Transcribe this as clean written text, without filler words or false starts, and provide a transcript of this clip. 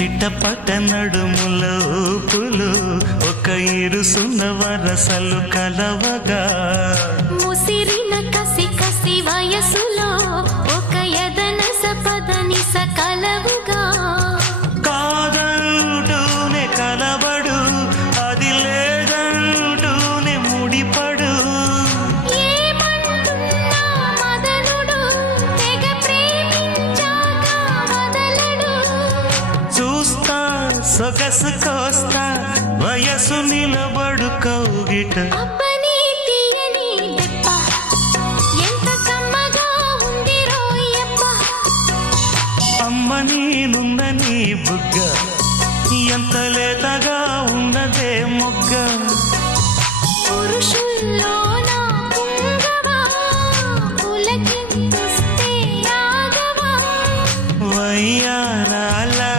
చిట్టపట నడుముల ఊపులు ఒక ఇరుసున్న వరసలు కలవగా ముసిరిన కసి కసి వయసులో ఒక యదన సపదని సకలవుగా కాదంటూనే కలబడు అది లేదంటూనే ముడిపడు ఏమంటున్నా మదనుడు తెగ ప్రేమించాక వదలడు చూస్తా సొగసు కోస్తా వయసు నిలబడు కౌగిట అబ్బని తీయని దెబ్బ ఎంత కమ్మగా ఉంది రోయప్ప అమ్మ నేనున్న నీ బుగ్గ ఎంత లేత